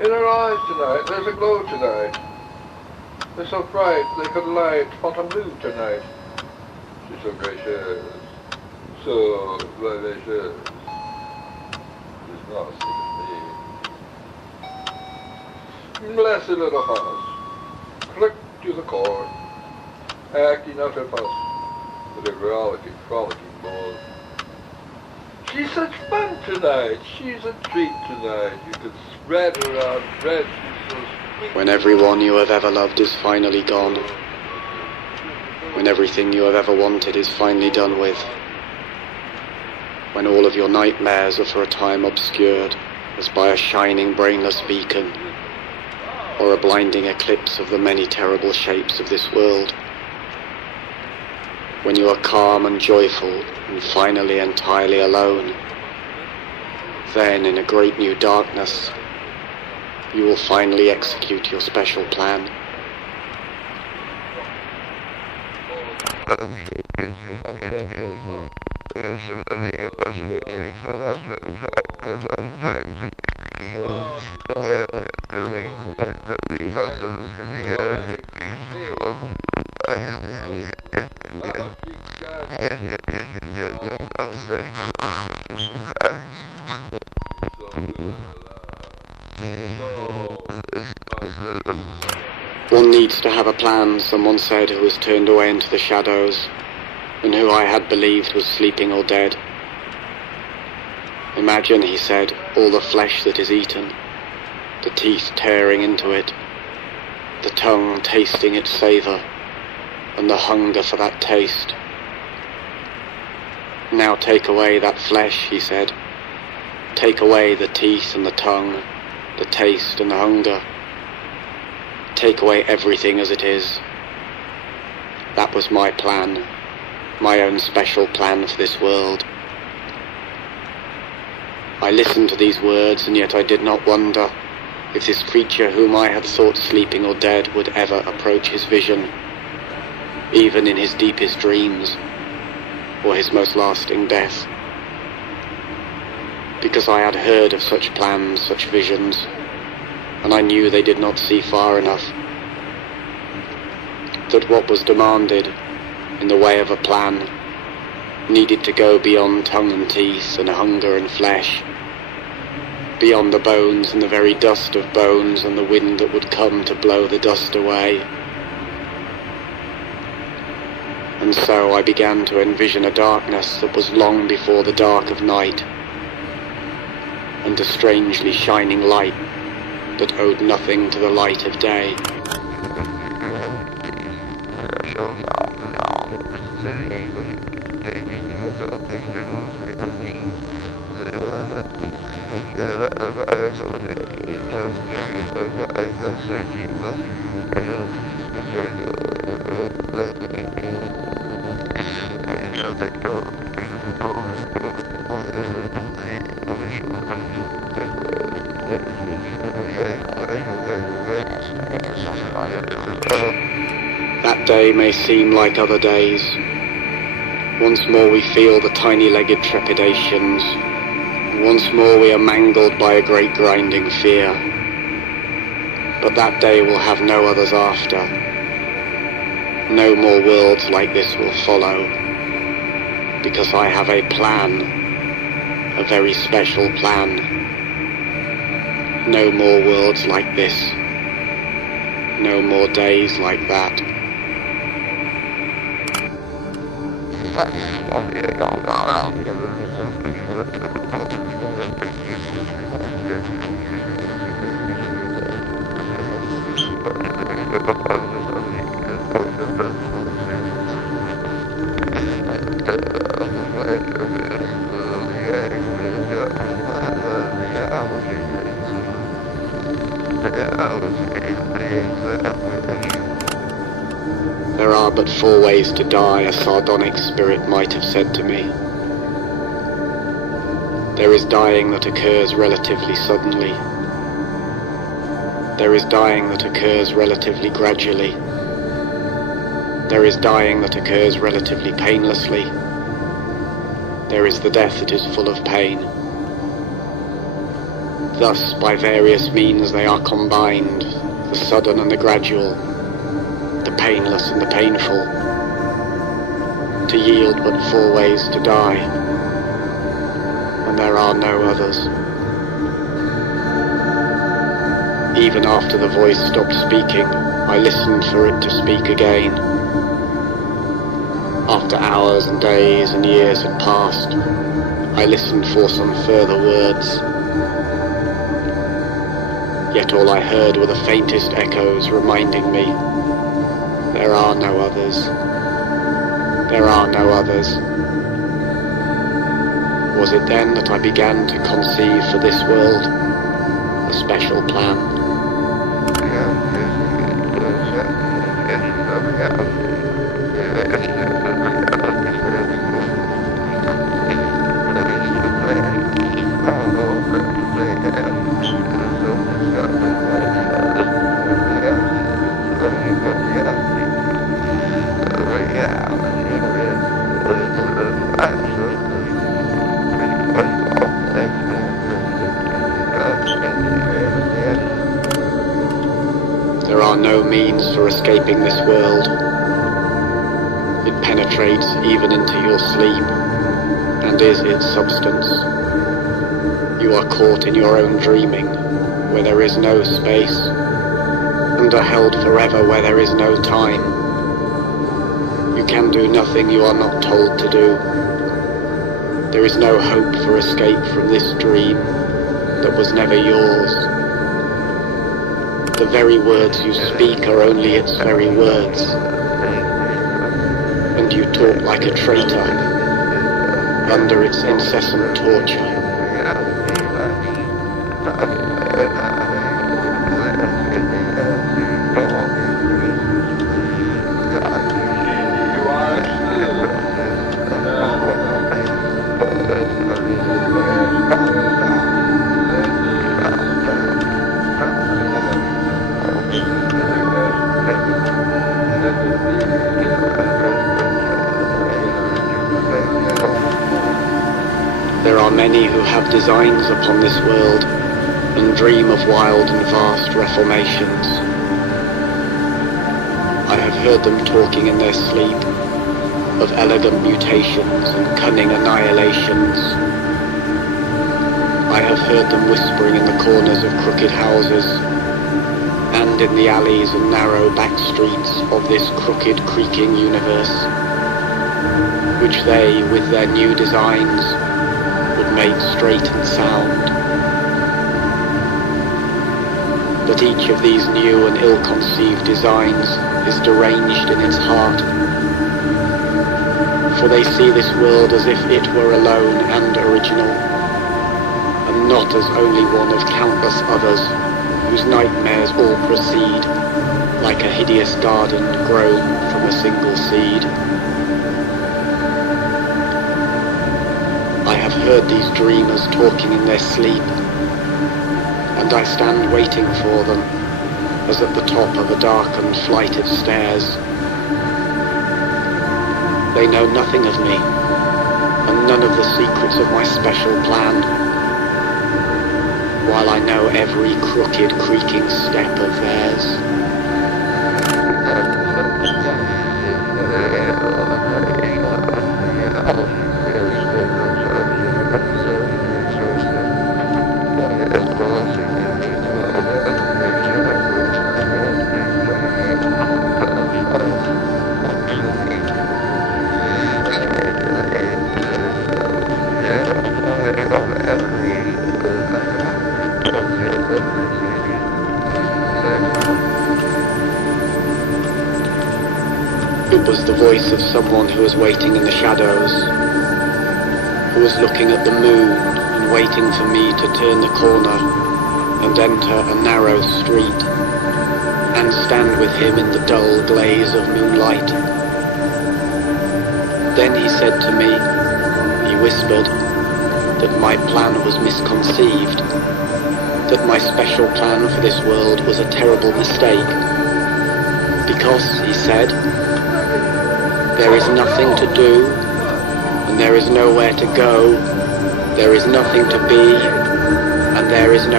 In her eyes tonight, there's a glow tonight. They're so bright, they could light Fontainebleau tonight. She's so gracious, so vivacious. She's not sick of me. Blessed little house, click to the core, acting out her fuss with a frolicking ball. She's such fun tonight, she's a treat tonight. You can spread her out, bread, she's so sweet. When everyone you have ever loved is finally gone, when everything you have ever wanted is finally done with, when all of your nightmares are for a time obscured as by a shining brainless beacon, or a blinding eclipse of the many terrible shapes of this world, when you are calm and joyful and finally entirely alone, then in a great new darkness, you will finally execute your special plan. One needs to have a plan, someone said, who was turned away into the shadows, and who I had believed was sleeping or dead. Imagine, he said, all the flesh that is eaten, the teeth tearing into it, the tongue tasting its savour, and the hunger for that taste. Now take away that flesh, he said. Take away the teeth and the tongue, the taste and the hunger. Take away everything as it is. That was my plan, my own special plan for this world. I listened to these words, and yet I did not wonder if this creature whom I had thought sleeping or dead would ever approach his vision, even in his deepest dreams, or his most lasting death. Because I had heard of such plans, such visions, and I knew they did not see far enough. That what was demanded in the way of a plan needed to go beyond tongue and teeth and hunger and flesh, beyond the bones and the very dust of bones and the wind that would come to blow the dust away. And so I began to envision a darkness that was long before the dark of night, and a strangely shining light that owed nothing to the light of day. That day may seem like other days. Once more we feel the tiny-legged trepidations. Once more we are mangled by a great grinding fear. But that day will have no others after. No more worlds like this will follow. Because I have a plan. A very special plan. No more worlds like this. No more days like that. There are but 4 ways to die, a sardonic spirit might have said to me. There is dying that occurs relatively suddenly. There is dying that occurs relatively gradually. There is dying that occurs relatively painlessly. There is the death that is full of pain. Thus, by various means they are combined, the sudden and the gradual, the painless and the painful, to yield but 4 ways to die, and there are no others. Even after the voice stopped speaking, I listened for it to speak again. After hours and days and years had passed, I listened for some further words. Yet all I heard were the faintest echoes reminding me, there are no others. There are no others. Was it then that I began to conceive for this world a special plan? There are no means for escaping this world. It penetrates even into your sleep, and is its substance. You are caught in your own dreaming, where there is no space, and are held forever where there is no time. You can do nothing you are not told to do. There is no hope for escape from this dream that was never yours. The very words you speak are only its very words, and you talk like a traitor under its incessant torture. There are many who have designs upon this world and dream of wild and vast reformations. I have heard them talking in their sleep of elegant mutations and cunning annihilations. I have heard them whispering in the corners of crooked houses and in the alleys and narrow back streets of this crooked, creaking universe, which they, with their new designs, would make straight and sound. But each of these new and ill-conceived designs is deranged in its heart, for they see this world as if it were alone and original, and not as only one of countless others whose nightmares all proceed, like a hideous garden grown from a single seed. I have heard these dreamers talking in their sleep, and I stand waiting for them, as at the top of a darkened flight of stairs. They know nothing of me, and none of the secrets of my special plan, while I know every crooked, creaking step of theirs. It was the voice of someone who was waiting in the shadows, who was looking at the moon and waiting for me to turn the corner and enter a narrow street and stand with him in the dull glaze of moonlight. Then he said to me, he whispered, that my plan was misconceived, that my special plan for this world was a terrible mistake, because, he said, there is nothing to do, and there is nowhere to go, there is nothing to be, and there is no